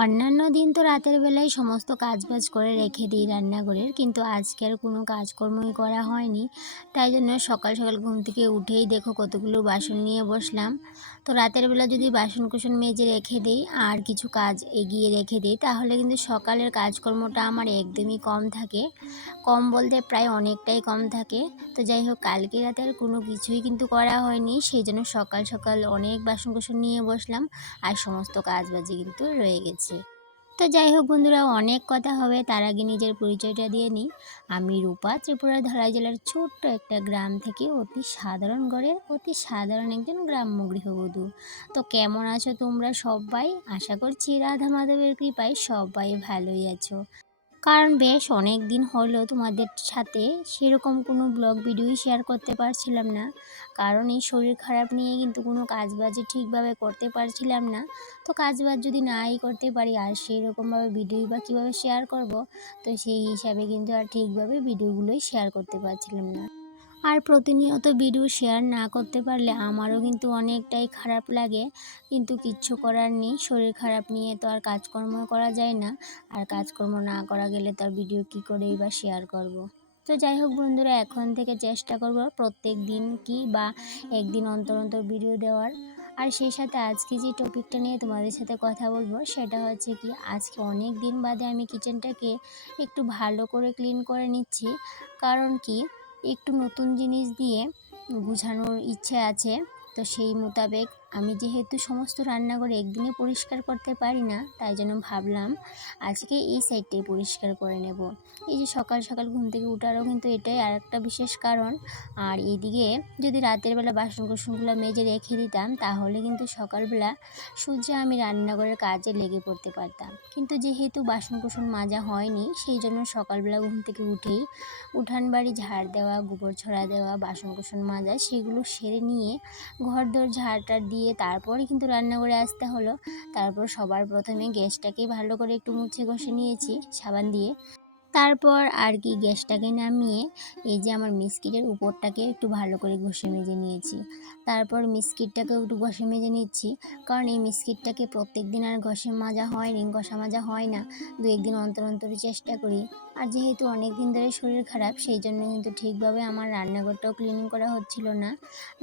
অন্যান্য দিন তো রাতের বেলায় সমস্ত কাজবাজ করে রেখে দিই রান্নাঘরের, কিন্তু আজকে আর কোনো কাজকর্মই করা হয়নি। তাই জন্য সকাল সকাল ঘুম থেকে উঠেই দেখো কতগুলো বাসন নিয়ে বসলাম। তো রাতের বেলা যদি বাসন কুসন মেজে রেখে দিই আর কিছু কাজ এগিয়ে রেখে দিই, তাহলে কিন্তু সকালের কাজকর্মটা আমার একদমই কম থাকে। কম বলতে প্রায় অনেকটাই কম থাকে। তো যাই হোক, কালকে রাতে আর কোনো কিছুই কিন্তু করা হয়নি, সেই জন্য সকাল সকাল অনেক বাসন কুসন নিয়ে বসলাম আর সমস্ত কাজবাজি কিন্তু রয়ে গেছে। তো যাই হোক বন্ধুরা, অনেক কথা হবে। তার আগে নিজের পরিচয়টা দিয়ে নিই। আমি রূপা, ত্রিপুরা ধলাই জেলার ছোট্ট একটা গ্রাম থেকে অতি সাধারণ ঘরে অতি সাধারণ একজন গ্রাম্য গৃহবধূ। তো কেমন আছো তোমরা সবাই? আশা করছি রাধা মাধবের কৃপায় সবাই ভালোই আছো। কারণ বেশ অনেক দিন হলো তোমাদের সাথে। সেরকম কোনো ব্লগ ভিডিওই শেয়ার করতে পারছিলাম না। কারণ এই শরীর খারাপ নিয়ে কিন্তু কোনো কাজবাজই ঠিকভাবে করতে পারছিলাম না। তো কাজবাজ যদি নাই করতে পারি, আর সেই রকমভাবে ভিডিও বা কীভাবে শেয়ার করব? তো সেই হিসাবে কিন্তু আর ঠিকভাবে ভিডিওগুলোই শেয়ার করতে পারছিলাম না। আর প্রতিনিয়ত ভিডিও শেয়ার না করতে পারলে আমারও কিন্তু অনেকটাই খারাপ লাগে। কিন্তু কিচ্ছু করার নেই, শরীর খারাপ নিয়ে তো আর কাজকর্ম করা যায় না। আর কাজকর্ম না করা গেলে তার ভিডিও কি করেই বা শেয়ার করব। তো যাই হোক বন্ধুরা, এখন থেকে চেষ্টা করব প্রত্যেক দিন কি বা একদিন অন্তর অন্তর ভিডিও দেওয়ার। আর সেই সাথে আজকে যে টপিকটা নিয়ে তোমাদের সাথে কথা বলব, সেটা হচ্ছে কি, আজকে অনেক দিন বাদে আমি কিচেনটাকে একটু ভালো করে ক্লিন করে নিচ্ছি। কারণ কি একটু নতুন জিনিস দিয়ে বোঝানোর ইচ্ছে আছে। তো সেই মোতাবেক আমি যেহেতু সমস্ত রান্নাঘর একদিনে পরিষ্কার করতে পারি না, তাই জন্য ভাবলাম আজকে এই সাইডটাই পরিষ্কার করে নেব। এই যে সকাল সকাল ঘুম থেকে উঠারও কিন্তু এটাই আর একটা বিশেষ কারণ। আর এদিকে যদি রাতের বেলা বাসন কুসনগুলো মেজে রেখে দিতাম, তাহলে কিন্তু সকালবেলা সূর্যে আমি রান্নাঘরের কাজে লেগে পড়তে পারতাম। কিন্তু যেহেতু বাসন কুসন মাজা হয়নি, সেই জন্য সকালবেলা ঘুম থেকে উঠেই উঠান বাড়ি ঝাড় দেওয়া, গোবর ছড়া দেওয়া বাসন কুসন মাজা, সেগুলো সেরে নিয়ে ঘর দোর ঝাড়টা দিয়ে দিয়ে তারপরে কিন্তু রান্না করে আসতে হলো। তারপর সবার প্রথমে গ্যাসটাকে ভালো করে একটু মুছে ঘষে নিয়েছি সাবান দিয়ে। তারপর আর কি গ্যাসটাকে নামিয়ে এই যে আমার মিস্কিটের উপরটাকে একটু ভালো করে ঘষে মেজে নিয়েছি। তারপর মিস্কিটটাকেও একটু ঘষে মেজে নিচ্ছি। কারণ এই মিস্কিটটাকে প্রত্যেক দিন আর ঘষে মাজা হয়নি, ঘষা মাজা হয় না। দু একদিন অন্তর অন্তরে চেষ্টা করি। আর যেহেতু অনেক দিন ধরে শরীর খারাপ, সেই জন্য কিন্তু ঠিকভাবে আমার রান্নাঘরটাও ক্লিনিং করা হচ্ছিল না।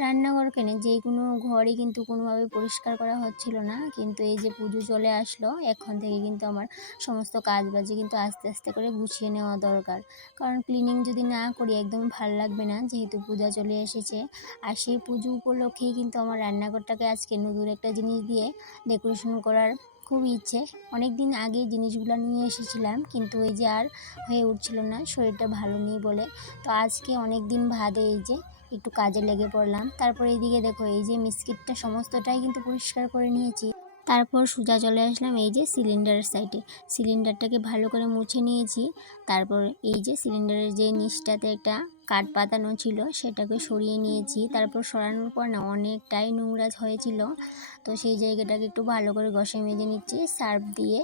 রান্নাঘর কেনে যে কোনো ঘরই কিন্তু কোনোভাবে পরিষ্কার করা হচ্ছিল না। কিন্তু এই যে পুজো চলে আসলো, এখন থেকে কিন্তু আমার সমস্ত কাজ বাজে কিন্তু আস্তে আস্তে করে গুছিয়ে নেওয়া দরকার। কারণ ক্লিনিং যদি না করি একদম ভালো লাগবে না, যেহেতু পূজা চলে এসেছে। আর সেই পুজো উপলক্ষেই কিন্তু আমার রান্নাঘরটাকে আজকে নতুন একটা জিনিস দিয়ে ডেকোরেশন করার খুব ইচ্ছে। অনেক দিন আগে জিনিসগুলো নিয়ে এসেছিলাম, কিন্তু এই যে আর হয়ে উঠছিল না, শরীরটা ভালো নেই বলে। তো আজকে অনেক দিন বাদে এই যে একটু কাজে লেগে পড়লাম। তারপর এইদিকে দেখো, এই যে মিসকিটটা সমস্তটাই কিন্তু পরিষ্কার করে নিয়েছি। তারপর সোজা চলে আসলাম এই যে সিলিন্ডারের সাইডে। সিলিন্ডারটাকে ভালো করে মুছে নিয়েছি। তারপর এই যে সিলিন্ডারের যে নিচটাতে একটা কাঠ পাতানো ছিল, সেটাকে সরিয়ে নিয়েছি। তারপর সরানোর পর না, অনেকটাই নোংরা হয়েছিল। তো সেই জায়গাটাকে একটু ভালো করে ঘষে মেজে নিচ্ছি, সার্ফ দিয়ে।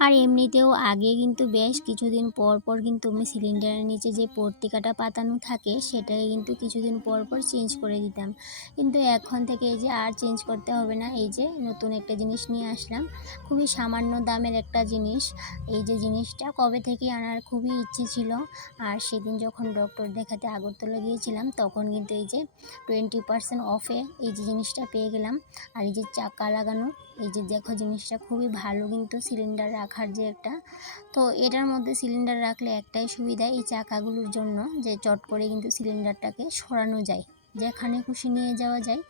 আর এমনিতেও আগে কিন্তু বেশ কিছুদিন পর পর কিন্তু আমি সিলিন্ডারের নিচে যে পর্তিকাটা পাতানো থাকে, সেটাকে কিন্তু কিছুদিন পর পর চেঞ্জ করে দিতাম। কিন্তু এখন থেকে এই যে আর চেঞ্জ করতে হবে না, এই যে নতুন একটা জিনিস নিয়ে আসলাম। খুবই সামান্য দামের একটা জিনিস। এই যে জিনিসটা কবে থেকে আনার খুবই ইচ্ছে ছিল। আর সেদিন যখন ডক্টর দেখাতে আগরতলা গিয়েছিলাম, তখন কিন্তু এই যে টোয়েন্টি পার্সেন্ট অফে এই যে জিনিসটা পেয়ে গেলাম। আর এই যে চাকা লাগানো, এই যে দেখো জিনিসটা খুবই ভালো কিন্তু সিলিন্ডার রাখার যে একটা, তো এটার মধ্যে সিলিন্ডার রাখলে একটাই সুবিধা এই চাকাগুলোর জন্য যে চট করে কিন্তু সিলিন্ডারটাকে সরানো যায়। যেখানে খুশি নিয়ে যাওয়া যায়।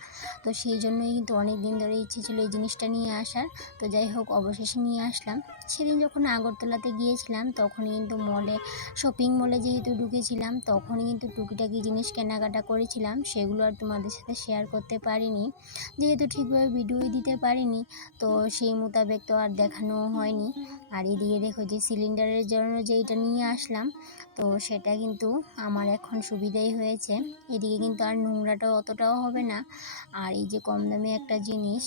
তো সেই জন্যই কিন্তু অনেক দিন ধরে ইচ্ছে ছিল এই জিনিসটা নিয়ে আসার। তো যাই হোক, অবশেষে নিয়ে আসলাম। সেদিন যখন আগরতলাতে গিয়েছিলাম তখন কিন্তু মলে শপিং মলে যেহেতু ঢুকেছিলাম, তখনই কিন্তু টুকিটাকি জিনিস কেনাকাটা করেছিলাম। সেগুলো আর তোমাদের সাথে শেয়ার করতে পারিনি। যেহেতু ঠিকভাবে ভিডিওই দিতে পারিনি, তো সেই মোতাবেক তো আর দেখানো হয়নি। আর এদিকে দেখো যে সিলিন্ডারের জন্য যে এটা নিয়ে আসলাম, তো সেটা কিন্তু আমার এখন সুবিধাই হয়েছে। এদিকে কিন্তু আর নোংরাটাও অতটাও হবে না। আর এই যে কম দামি একটা জিনিস,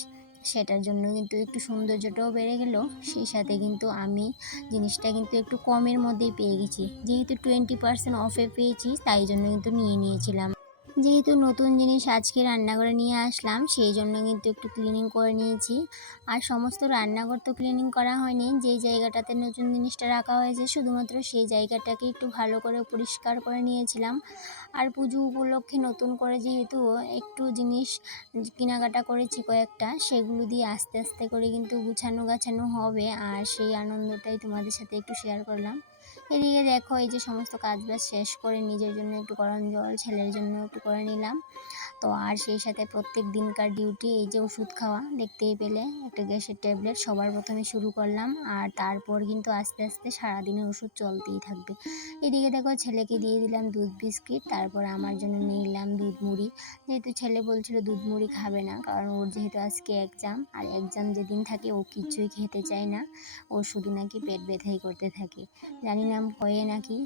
সেটার জন্য কিন্তু একটু সৌন্দর্যটাও বেড়ে গেল। সেই সাথে কিন্তু আমি জিনিসটা কিন্তু একটু কমের মধ্যেই পেয়ে গেছি। যেহেতু টোয়েন্টি পার্সেন্ট অফে পেয়েছি, তাই জন্য কিন্তু নিয়ে নিয়েছিলাম। যেহেতু নতুন জিনিস আজকে রান্নাঘরে নিয়ে আসলাম সেই জন্য কিন্তু একটু ক্লিনিং করে নিয়েছি। আর সমস্ত রান্নাঘর তো ক্লিনিং করা হয়নি, যেই জায়গাটাতে নতুন জিনিসটা রাখা হয়েছে শুধুমাত্র সেই জায়গাটাকে একটু ভালো করে পরিষ্কার করে নিয়েছিলাম। আর পুজো উপলক্ষে নতুন করে যেহেতু একটু জিনিস কেনাকাটা করেছি কয়েকটা, সেগুলো দিয়ে আস্তে আস্তে করে কিন্তু গুছানো গাছানো হবে। আর সেই আনন্দটাই তোমাদের সাথে একটু শেয়ার করলাম। এদিকে দেখো, এই যে সমস্ত কাজ বাজ শেষ করে নিজের জন্য একটু গরম জল, ছেলের জন্য একটু করে নিলাম। তো আর সেই সাথে প্রত্যেক দিনকার ডিউটি এই যে ওষুধ খাওয়া, দেখতেই পেলে, একটা গ্যাসের ট্যাবলেট সবার প্রথমে শুরু করলাম। আর তারপর কিন্তু আস্তে আস্তে সারাদিনের ওষুধ চলতেই থাকবে। এদিকে দেখো, ছেলেকে দিয়ে দিলাম দুধ বিস্কিট, তারপর আমার জন্য নিলাম দুধ মুড়ি। যেহেতু ছেলে বলছিল দুধ মুড়ি খাবে না, কারণ ওর যেহেতু আজকে এক্সাম আর এক্সাম যেদিন থাকে ও কিছুই খেতে চায় না। ও শুধু নাকি পেট ব্যথাই করতে থাকে। জানি না হয়ে নাকি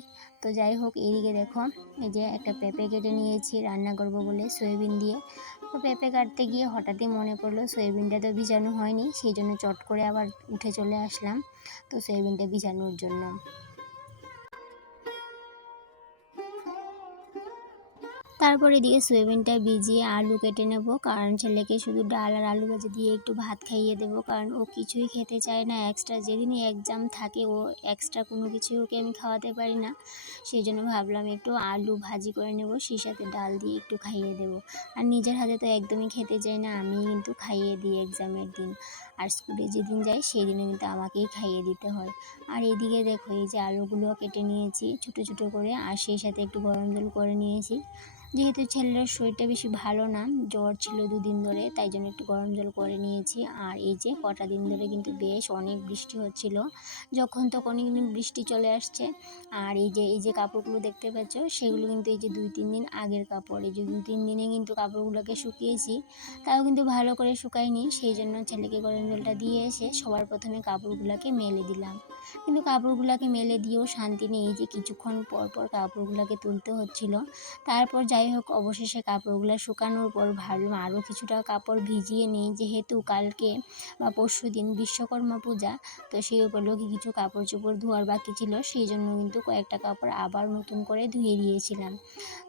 তো যাই হোক এইদিকে দেখো, এই যে একটা পেঁপে কেটে নিয়েছি, রান্না করব বলে সয়াবিন দিয়ে। তো পেঁপে কাটতে গিয়ে হঠাৎই মনে পড়ল সয়াবিনটা তো ভিজানো হয়নি, সেই জন্য চট করে আবার উঠে চলে আসলাম, তো সয়াবিনটা ভিজানোর জন্য। তারপর এদিকে সয়াবিনটা ভিজিয়ে আলু কেটে নেব। কারণ ছেলেকে শুধু ডাল আর আলু ভাজা দিয়ে একটু ভাত খাইয়ে দেবো। কারণ ও কিছুই খেতে চায় না এক্সট্রা যেদিনই এক্সাম থাকে ও এক্সট্রা কোনো কিছু ওকে আমি খাওয়াতে পারি না। সেই জন্য ভাবলাম একটু আলু ভাজি করে নেব, সেই সাথে ডাল দিয়ে একটু খাইয়ে দেবো। আর নিজের হাতে তো একদমই খেতে চায় না, আমি কিন্তু খাইয়ে দিই এক্সামের দিন। আর স্কুলে যেদিন যাই সেই দিনে কিন্তু আমাকেই খাইয়ে দিতে হয়। আর এদিকে দেখো এই যে আলুগুলো কেটে নিয়েছি, ছোটো ছোটো করে, আর সেই সাথে একটু গরম জল করে নিয়েছি। যেহেতু ছেলের শরীরটা বেশি ভালো না, জ্বর ছিল দুদিন ধরে, তাই জন্য একটু গরম জল করে নিয়েছি। আর এই যে কটা দিন ধরে কিন্তু বেশ অনেক বৃষ্টি হচ্ছিল। যখন তখন কিন্তু বৃষ্টি চলে আসছে। আর এই যে এই যে কাপড়গুলো দেখতে পাচ্ছ, সেগুলো কিন্তু এই যে দুই তিন দিন আগের কাপড়। এই যে দুই তিন দিনে কিন্তু কাপড়গুলোকে শুকিয়েছি, তাও কিন্তু ভালো করে শুকায়নি। সেই জন্য ছেলেকে গরম জলটা দিয়ে এসে সবার প্রথমে কাপড়গুলোকে মেলে দিলাম। কিন্তু কাপড়গুলোকে মেলে দিয়েও শান্তি নেই। যে কিছুক্ষণ পর পর কাপড়গুলোকে তুলতে হচ্ছিল। তারপর যাই হোক, অবশেষে কাপড়গুলো শুকানোর পর ভাবলাম আরও কিছুটা কাপড় ভিজিয়ে নিই। যেহেতু কালকে বা পরশু দিন বিশ্বকর্মা পূজা, তো সেই উপলক্ষে কিছু কাপড় চোপড় ধোয়ার বাকি ছিল। সেই জন্য কিন্তু কয়েকটা কাপড় আবার নতুন করে ধুয়ে দিয়েছিলাম।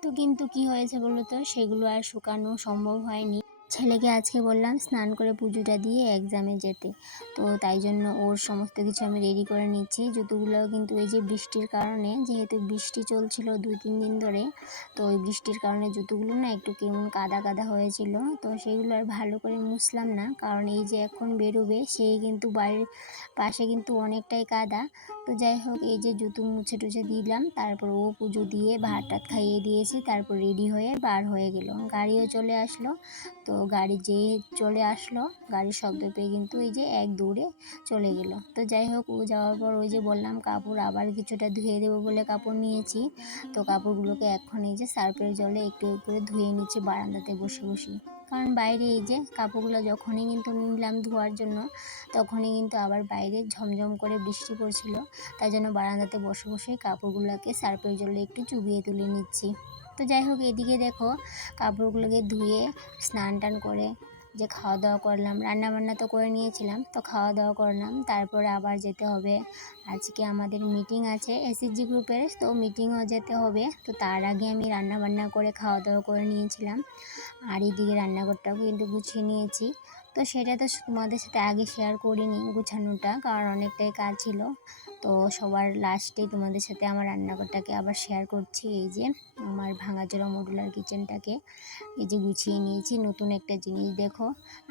তো কিন্তু কি হয়েছে বলতো? সেগুলো আর শুকানো সম্ভব হয়নি। ছেলেকে আজকে বললাম স্নান করে পুজোটা দিয়ে এক্সামে যেতে। তো তাই জন্য ওর সমস্ত কিছু আমি রেডি করে নিচ্ছি। জুতোগুলো কিন্তু এই যে বৃষ্টির কারণে, যেহেতু বৃষ্টি চলছিল দুই, তিন দিন ধরে, তো ওই বৃষ্টির কারণে জুতোগুলো না একটু কেমন কাদা কাদা হয়েছিল। তো সেগুলো আর ভালো করে মুছলাম না, কারণ এই যে এখন বেরোবে, সেই কিন্তু বাড়ির পাশে কিন্তু অনেকটাই কাদা। তো যাই হোক, এই যে জুতো মুছে টুছে দিলাম, তারপর ও পুজো দিয়ে ভাত টাত খাইয়ে দিয়েছি, তারপর রেডি হয়ে বার হয়ে গেল। গাড়িও চলে আসলো, তো গাড়ি যেয়ে চলে আসলো, গাড়ির শব্দ পেয়ে কিন্তু এই যে এক দৌড়ে চলে গেল। তো যাই হোক, ও যাওয়ার পর ওই যে বললাম, কাপড় আবার কিছুটা ধুয়ে দেবো বলে কাপড় নিয়েছি। তো কাপড়গুলোকে এখন এই যে সার্ফের জলে একটু একটু করে ধুয়ে নিচ্ছি বারান্দাতে বসে বসে। কারণ বাইরে এই যে কাপড়গুলো যখনই কিন্তু নিলাম ধোয়ার জন্য, তখনই কিন্তু আবার বাইরে ঝমঝম করে বৃষ্টি পড়ছিল। তাই জন্য বারান্দাতে বসে বসে কাপড়গুলোকে সার্ফের জলে একটু চুবিয়ে তুলে নিচ্ছি। তো যাই হোক, এদিকে দেখো কাপড়গুলোকে ধুয়ে, স্নান টান করে যে খাওয়া দাওয়া করলাম রান্না বান্না তো করে নিয়েছিলাম, তো খাওয়া দাওয়া করলাম। তারপরে আবার যেতে হবে। আজকে আমাদের মিটিং আছে এসএসজি গ্রুপের তো মিটিংও যেতে হবে। তো তার আগে আমি রান্না বান্না করে খাওয়া দাওয়া করে নিয়েছিলাম। আর এদিকে রান্নাঘরটাও কিন্তু গুছিয়ে নিয়েছি। তো সেটা তো তোমাদের সাথে আগে শেয়ার করিনি গুছানোটা, কারণ অনেকটাই কাজ ছিল। তো সবার লাস্টে তোমাদের সাথে আমার রান্নাঘরটাকে আবার শেয়ার করছি, এই যে আমার ভাঙাচোরা মডুলার কিচেনটাকে এই যে গুছিয়ে নিয়েছি, নতুন একটা জিনিস দেখো।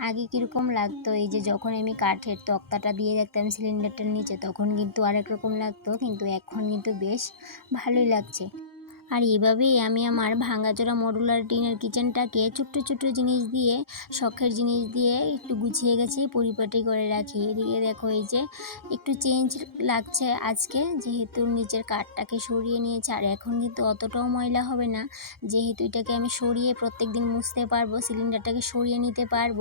আগে কীরকম লাগতো, এই যে যখন আমি কাঠের তক্তাটা দিয়ে রাখতাম সিলিন্ডারটার নিচে, তখন কিন্তু আরেক রকম লাগতো, কিন্তু এখন কিন্তু বেশ ভালোই লাগছে। আর এভাবেই আমি আমার ভাঙাচোরা মডুলার টিনের কিচেনটাকে ছোট্ট ছোট্ট জিনিস দিয়ে, শখের জিনিস দিয়ে একটু গুছিয়ে গেছি, পরিপাটি করে রাখি। এদিকে দেখো এই যে একটু চেঞ্জ লাগছে আজকে, যেহেতু নিচের কাঠটাকে সরিয়ে নিয়েছে, আর এখন কিন্তু অতটাও ময়লা হবে না। যেহেতু এটাকে আমি সরিয়ে প্রত্যেক দিন মুছতে পারব সিলিন্ডারটাকে সরিয়ে নিতে পারব,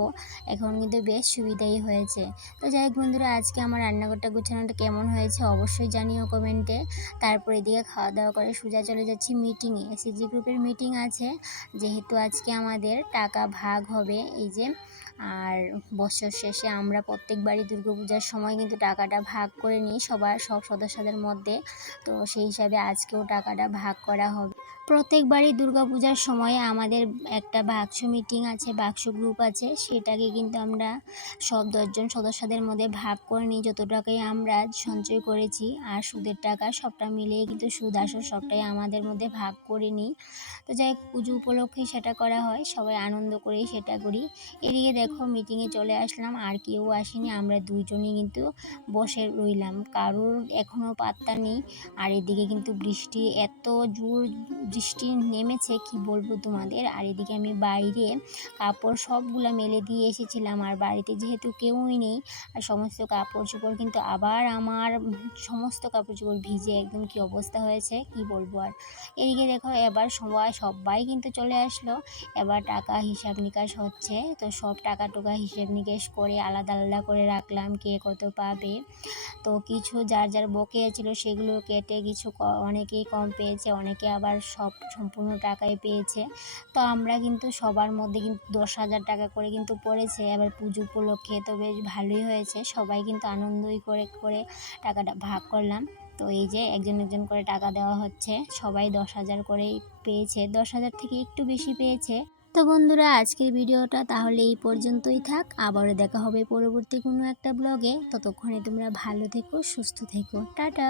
এখন কিন্তু বেশ সুবিধাই হয়েছে। তো যাই হোক বন্ধুরা, আজকে আমার রান্নাঘরটা গুছানোটা কেমন হয়েছে অবশ্যই জানিও কমেন্টে। তারপর এদিকে খাওয়া দাওয়া করে সোজা চলে যাচ্ছি মিটিংয়ে এসএসজি গ্রুপের মিটিং আছে। যেহেতু আজকে আমাদের টাকা ভাগ হবে, এই যে, আর বছর শেষে আমরা প্রত্যেকবারই দুর্গাপূজার সময় কিন্তু টাকাটা ভাগ করে নিই সবার, সব সদস্যদের মধ্যে। তো সেই হিসাবে আজকেও টাকাটা ভাগ করা হবে। প্রত্যেকবারই দুর্গাপূজার সময় আমাদের একটা বাক্স মিটিং আছে, বাক্স গ্রুপ আছে। সেটাকে কিন্তু আমরা সব দশজন সদস্যদের মধ্যে ভাগ করে নিই। যত টাকাই আমরা সঞ্চয় করেছি আর সুদের টাকা সবটা মিলিয়ে কিন্তু সুদ আসল সবটাই আমাদের মধ্যে ভাগ করে নিই। তো যাই পুজো উপলক্ষে সেটা করা হয়। সবাই আনন্দ করেই সেটা করি। এদিকে দেখো মিটিংয়ে চলে আসলাম। আর কেউ আসেনি। আমরা দুইজনই কিন্তু বসে রইলাম। কারোর এখনও পাত্তা নেই। আর এদিকে কিন্তু বৃষ্টি এত জোর বৃষ্টি নেমেছে, কি বলব তোমাদের? আর এদিকে আমি বাইরে কাপড় সবগুলো মেলে দিয়ে এসেছিলাম। আর বাড়িতে যেহেতু কেউই নেই, আর সমস্ত কাপড় চোপড় কিন্তু আবার আমার সমস্ত কাপড় চোপড় ভিজে একদম কি অবস্থা হয়েছে, কি বলব আর? এদিকে দেখো, এবার সবাই সবাই কিন্তু চলে আসলো। এবার টাকা হিসাব নিকাশ হচ্ছে, তো সব টাকা টোকা হিসাব নিকাশ করে আলাদা আলাদা করে রাখলাম কে কত পাবে। তো কিছু যার যার বকেয়া ছিল সেগুলো কেটে কিছু অনেকেই কম পেয়েছে, অনেকে আবার সব সম্পূর্ণ টাকাই পেয়েছে। তো আমরা কিন্তু সবার মধ্যে কিন্তু দশ হাজার টাকা করে কিন্তু পড়েছে। এবার পুজো উপলক্ষে তো বেশ ভালোই হয়েছে। সবাই কিন্তু আনন্দই করে করে টাকাটা ভাগ করলাম। তো এই যে একজন একজন করে টাকা দেওয়া হচ্ছে। সবাই দশ হাজার করেই পেয়েছে। দশ হাজার থেকে একটু বেশি পেয়েছে। তো বন্ধুরা, আজকের ভিডিওটা তাহলে এই পর্যন্তই থাক। আবারও দেখা হবে পরবর্তী কোনো একটা ব্লগে। ততক্ষণে তোমরা ভালো থেকো, সুস্থ থেকো। টাটা!